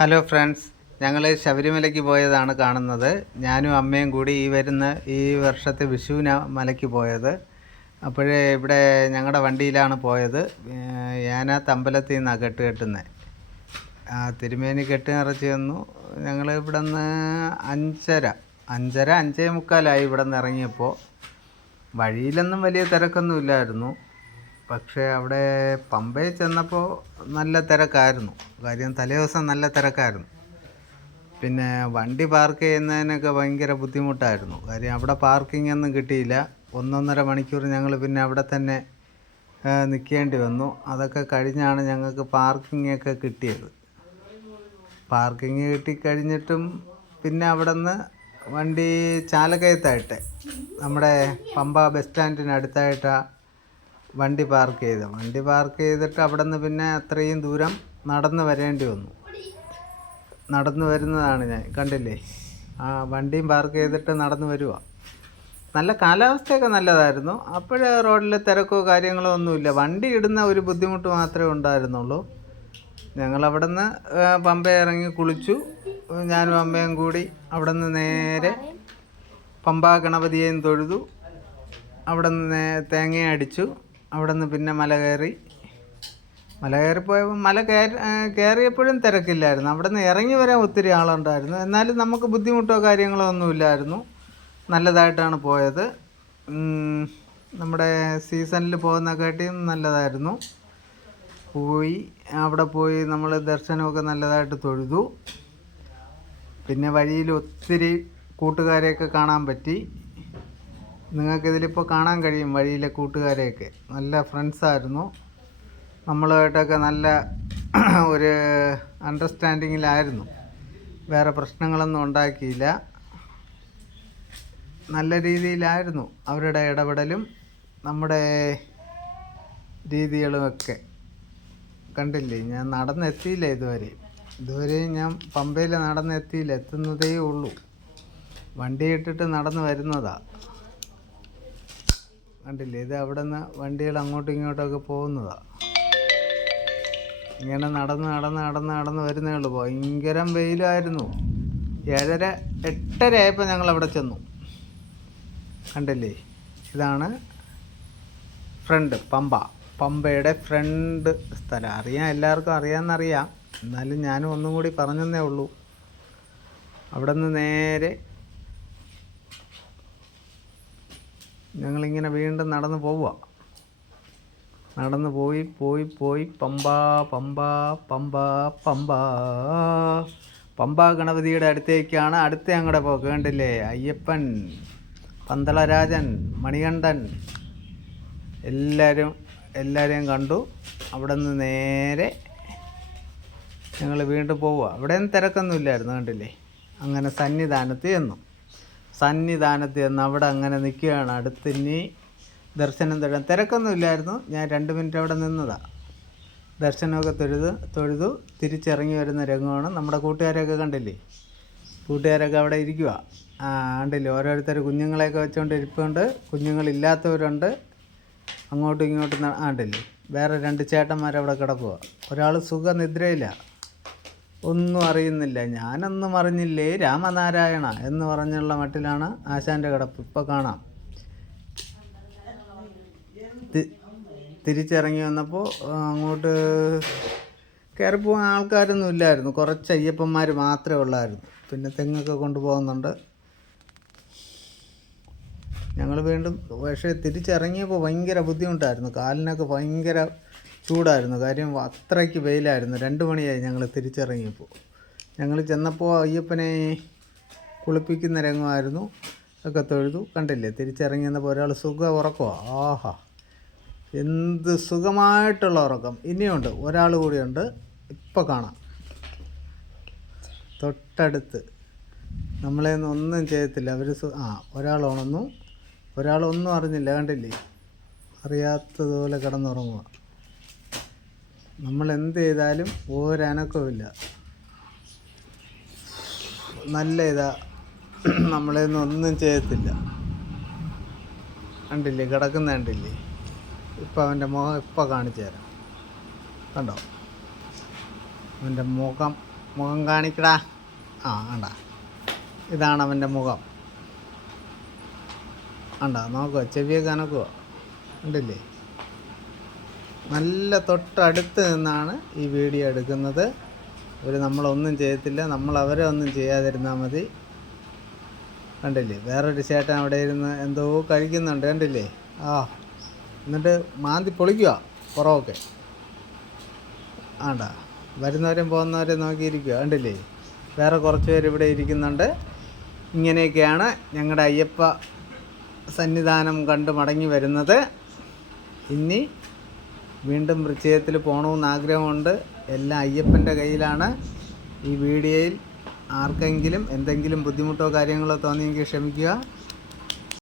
Hello friends, ഞങ്ങൾ ശബരിമലയ്ക്ക് പോയതാണ് കാണുന്നത്. ഞാനും അമ്മയും കൂടി ഈ വർഷത്തെ വിഷുവിന് മലയ്ക്ക് പോയത്. അപ്പോഴേ ഇവിടെ ഞങ്ങളുടെ വണ്ടിയിലാണ് പോയത്. ഞാനകത്ത് അമ്പലത്തിൽ നിന്നാണ് കെട്ടുന്നത്. തിരുമേനി കെട്ട് നിറച്ച് വന്നു. ഞങ്ങൾ ഇവിടെ നിന്ന് 5:30 ഇവിടെ നിന്ന് ഇറങ്ങിയപ്പോൾ. വഴിയിലൊന്നും വലിയ തിരക്കൊന്നുമില്ലായിരുന്നു. പക്ഷേ അവിടെ പമ്പയിൽ ചെന്നപ്പോൾ നല്ല തിരക്കായിരുന്നു. കാര്യം തലേദിവസം നല്ല തിരക്കായിരുന്നു. പിന്നെ വണ്ടി പാർക്ക് ചെയ്യുന്നതിനൊക്കെ ഭയങ്കര ബുദ്ധിമുട്ടായിരുന്നു. കാര്യം അവിടെ പാർക്കിംഗ് ഒന്നും കിട്ടിയില്ല. 1.5 മണിക്കൂർ ഞങ്ങൾ പിന്നെ അവിടെ തന്നെ നിൽക്കേണ്ടി വന്നു. അതൊക്കെ കഴിഞ്ഞാണ് ഞങ്ങൾക്ക് പാർക്കിങ്ങൊക്കെ കിട്ടിയത്. പാർക്കിങ് കിട്ടിക്കഴിഞ്ഞിട്ടും പിന്നെ അവിടെ നിന്ന് വണ്ടി ചാലക്കയത്തായിട്ട് നമ്മുടെ പമ്പ ബസ് സ്റ്റാൻഡിനടുത്തായിട്ടാണ് വണ്ടി പാർക്ക് ചെയ്തിട്ട് അവിടെ നിന്ന് പിന്നെ അത്രയും ദൂരം നടന്ന് വരേണ്ടി വന്നു. നടന്ന് വരുന്നതാണ് ഞാൻ, കണ്ടില്ലേ? വണ്ടിയും പാർക്ക് ചെയ്തിട്ട് നടന്ന് വരിക. നല്ല കാലാവസ്ഥയൊക്കെ നല്ലതായിരുന്നു. അപ്പോഴേ റോഡിൽ തിരക്കോ കാര്യങ്ങളോ ഒന്നുമില്ല. വണ്ടി ഇടുന്ന ഒരു ബുദ്ധിമുട്ട് മാത്രമേ ഉണ്ടായിരുന്നുള്ളൂ. ഞങ്ങളവിടെ നിന്ന് പമ്പ ഇറങ്ങി കുളിച്ചു. ഞാനും അമ്മയും കൂടി അവിടെ നിന്ന് നേരെ പമ്പാ ഗണപതിയെയും തൊഴുതു. അവിടെ നിന്ന് തേങ്ങ അടിച്ചു. അവിടെ നിന്ന് പിന്നെ മല കയറിപ്പോയപ്പോൾ കയറിയപ്പോഴും തിരക്കില്ലായിരുന്നു. അവിടെ നിന്ന് ഇറങ്ങി വരാൻ ഒത്തിരി ആളുണ്ടായിരുന്നു. എന്നാലും നമുക്ക് ബുദ്ധിമുട്ടോ കാര്യങ്ങളോ ഒന്നുമില്ലായിരുന്നു. നല്ലതായിട്ടാണ് പോയത്. നമ്മുടെ സീസണിൽ പോകുന്നതിനെക്കാട്ടിയും നല്ലതായിരുന്നു. അവിടെ പോയി നമ്മൾ ദർശനമൊക്കെ നല്ലതായിട്ട് തൊഴുതു. പിന്നെ വഴിയിൽ ഒത്തിരി കൂട്ടുകാരെയൊക്കെ കാണാൻ പറ്റി. നിങ്ങൾക്കിതിലിപ്പോൾ കാണാൻ കഴിയും വഴിയിലെ കൂട്ടുകാരെയൊക്കെ. നല്ല ഫ്രണ്ട്സായിരുന്നു. നമ്മളുമായിട്ടൊക്കെ നല്ല ഒരു അണ്ടർസ്റ്റാൻഡിങ്ങിലായിരുന്നു. വേറെ പ്രശ്നങ്ങളൊന്നും ഉണ്ടാക്കിയില്ല. നല്ല രീതിയിലായിരുന്നു അവരുടെ ഇടപെടലും നമ്മുടെ രീതികളുമൊക്കെ. കണ്ടില്ലേ, ഞാൻ നടന്നെത്തിയില്ല ഇതുവരെയും ഞാൻ പമ്പയിൽ നടന്നെത്തിയില്ല. എത്തുന്നതേ ഉള്ളൂ. വണ്ടി ഇട്ടിട്ട് നടന്ന് വരുന്നതാണ്. കണ്ടില്ലേ, ഇത് അവിടെ നിന്ന് വണ്ടികൾ അങ്ങോട്ടും ഇങ്ങോട്ടൊക്കെ പോകുന്നതാണ്. ഇങ്ങനെ നടന്ന് വരുന്നേ ഉള്ളൂ. ഭയങ്കര വെയിലായിരുന്നു. 8:30 ആയപ്പോൾ ഞങ്ങളവിടെ ചെന്നു. കണ്ടില്ലേ, ഇതാണ് പമ്പയുടെ ഫ്രണ്ട് സ്ഥലം. എല്ലാവർക്കും അറിയാമെന്നറിയാം. എന്നാലും ഞാനും ഒന്നും കൂടി പറഞ്ഞതേ ഉള്ളൂ. അവിടെ നിന്ന് നേരെ ഞങ്ങളിങ്ങനെ വീണ്ടും നടന്ന് പോവുക. നടന്ന് പോയി പമ്പ ഗണപതിയുടെ അടുത്തേക്കാണ് ഞങ്ങളുടെ പോക്ക്. കണ്ടില്ലേ, അയ്യപ്പൻ, പന്തളരാജൻ, മണികണ്ഠൻ എല്ലാവരെയും കണ്ടു. അവിടെ നിന്ന് നേരെ ഞങ്ങൾ വീണ്ടും പോവുക. അവിടെയൊന്നും തിരക്കൊന്നുമില്ലായിരുന്നു. കണ്ടില്ലേ, അങ്ങനെ സന്നിധാനത്ത് ചെന്ന് അവിടെ അങ്ങനെ നിൽക്കുകയാണ്. അടുത്തിനി ദർശനം തൊഴാൻ തിരക്കൊന്നും ഇല്ലായിരുന്നു. ഞാൻ 2 മിനിറ്റ് അവിടെ നിന്നതാണ്. ദർശനമൊക്കെ തൊഴുതു തിരിച്ചിറങ്ങി വരുന്ന രംഗമാണ്. നമ്മുടെ കൂട്ടുകാരെയൊക്കെ കണ്ടില്ലേ, കൂട്ടുകാരൊക്കെ അവിടെ ഇരിക്കുക. കണ്ടില്ലേ, ഓരോരുത്തർ കുഞ്ഞുങ്ങളെയൊക്കെ വെച്ചുകൊണ്ട് ഇരിപ്പുണ്ട്. കുഞ്ഞുങ്ങളില്ലാത്തവരുണ്ട്. അങ്ങോട്ടും ഇങ്ങോട്ടും കണ്ടില്ലേ, വേറെ 2 ചേട്ടന്മാരവിടെ കിടക്കുക. ഒരാൾ സുഖനിദ്രയില്ല, ഒന്നും അറിയുന്നില്ല. ഞാനൊന്നും അറിഞ്ഞില്ലേ രാമനാരായണ എന്ന് പറഞ്ഞുള്ള മട്ടിലാണ് ആശാൻ്റെ കിടപ്പ്. ഇപ്പോൾ കാണാം. തിരിച്ചിറങ്ങി വന്നപ്പോൾ അങ്ങോട്ട് കയറിപ്പോകാൻ ആൾക്കാരൊന്നും ഇല്ലായിരുന്നു. കുറച്ച് അയ്യപ്പന്മാർ മാത്രമേ ഉള്ളായിരുന്നു. പിന്നെ തെങ്ങൊക്കെ കൊണ്ടുപോകുന്നുണ്ട്. ഞങ്ങൾ വീണ്ടും പക്ഷേ തിരിച്ചിറങ്ങിയപ്പോൾ ഭയങ്കര ബുദ്ധിമുട്ടായിരുന്നു. കാലിനൊക്കെ ഭയങ്കര ചൂടായിരുന്നു. കാര്യം അത്രയ്ക്ക് വെയിലായിരുന്നു. 2 മണിയായി ഞങ്ങൾ തിരിച്ചിറങ്ങിയപ്പോൾ. ഞങ്ങൾ ചെന്നപ്പോൾ അയ്യപ്പനെ കുളിപ്പിക്കുന്ന രംഗമായിരുന്നു. ഒക്കെ തൊഴുതു. കണ്ടില്ലേ, തിരിച്ചിറങ്ങി വന്നപ്പോൾ ഒരാൾ ഉറക്കമാണ്. ആഹാ, എന്ത് സുഖമായിട്ടുള്ള ഉറക്കം. ഇനിയുണ്ട്, ഒരാൾ കൂടിയുണ്ട്. ഇപ്പോൾ കാണാം, തൊട്ടടുത്ത്. നമ്മളെയൊന്നും ഒന്നും ചെയ്യത്തില്ല അവർ. ഒരാൾ ഉണർന്നു, ഒരാളൊന്നും അറിഞ്ഞില്ല. കണ്ടില്ലേ, അറിയാത്തതുപോലെ കിടന്നുറങ്ങുക. നമ്മൾ എന്ത് ചെയ്താലും ഒരനക്കവുമില്ല. നല്ല നമ്മളെയൊന്നും ഒന്നും ചെയ്യത്തില്ല. കണ്ടില്ലേ, കിടക്കുന്ന കണ്ടില്ലേ. ഇപ്പം അവൻ്റെ മുഖം കാണിച്ചു തരാം. കണ്ടോ, അവൻ്റെ മുഖം കാണിക്കടാ. ആ കണ്ട, ഇതാണ് അവൻ്റെ മുഖം. കണ്ട, നോക്കുക, ചെവിയൊക്കെ അനക്കുക, ഉണ്ടല്ലേ. നല്ല തൊട്ടടുത്ത് നിന്നാണ് ഈ വീഡിയോ എടുക്കുന്നത്. നമ്മളൊന്നും ചെയ്യത്തില്ല, നമ്മൾ അവരെ ഒന്നും ചെയ്യാതിരുന്നാൽ മതി. കണ്ടില്ലേ, വേറൊരു ചേട്ടൻ അവിടെ ഇരുന്ന് എന്തോ കഴിക്കുന്നുണ്ട്, കണ്ടില്ലേ. എന്നിട്ട് മാന്തി പൊളിക്കുക പുറമൊക്കെ. ആണ്ടാ, വരുന്നവരും പോകുന്നവരും നോക്കിയിരിക്കുക, കണ്ടില്ലേ. വേറെ കുറച്ച് പേര് ഇവിടെ ഇരിക്കുന്നുണ്ട്. ഇങ്ങനെയൊക്കെയാണ് ഞങ്ങളുടെ അയ്യപ്പ സന്നിധാനം കണ്ട് മടങ്ങി വരുന്നത്. ഇനി വീണ്ടും വൃശ്ചികത്തിൽ പോകണമെന്ന് ആഗ്രഹമുണ്ട്. എല്ലാം അയ്യപ്പൻ്റെ കയ്യിലാണ്. ഈ വീഡിയോയിൽ ആർക്കെങ്കിലും എന്തെങ്കിലും ബുദ്ധിമുട്ടോ കാര്യങ്ങളോ തോന്നിയെങ്കിൽ ക്ഷമിക്കുക.